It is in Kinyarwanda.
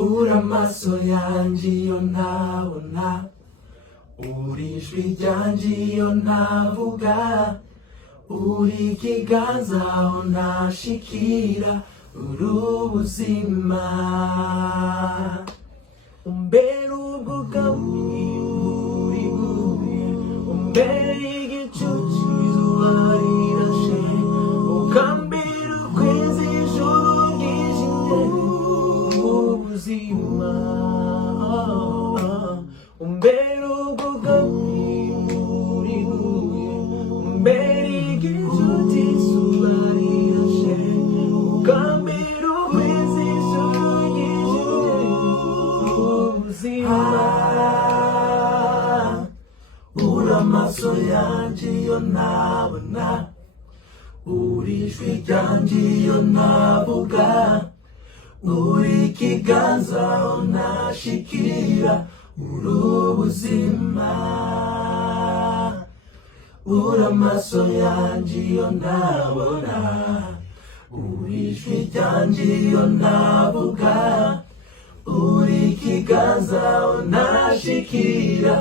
uri amaso yanjye iyo ntabona, uri ijwi ryanjye iyo ntavuga, uri ikiganza aho ntashikira, uri ubuzima. Umbera ubwugamo uri buri, umbera igicucu izuba rirashe, ukambera ukwezi ijoro ryijimye, ubuzima. Umbera ubwugamo uri buri, umbera igicucu izuba rirashe, ukambera ukwezi ijoro ryijimye, ubuzima. Uri amaso yanjye iyo ntabona, uri ijwi ryanjye iyo ntavuga, uri ikiganza aho ntashikira, uri ubuzima. Uri amaso yanjye iyo ntabona, uri ijwi ryanjye iyo ntavuga, uri ikiganza aho ntashikira,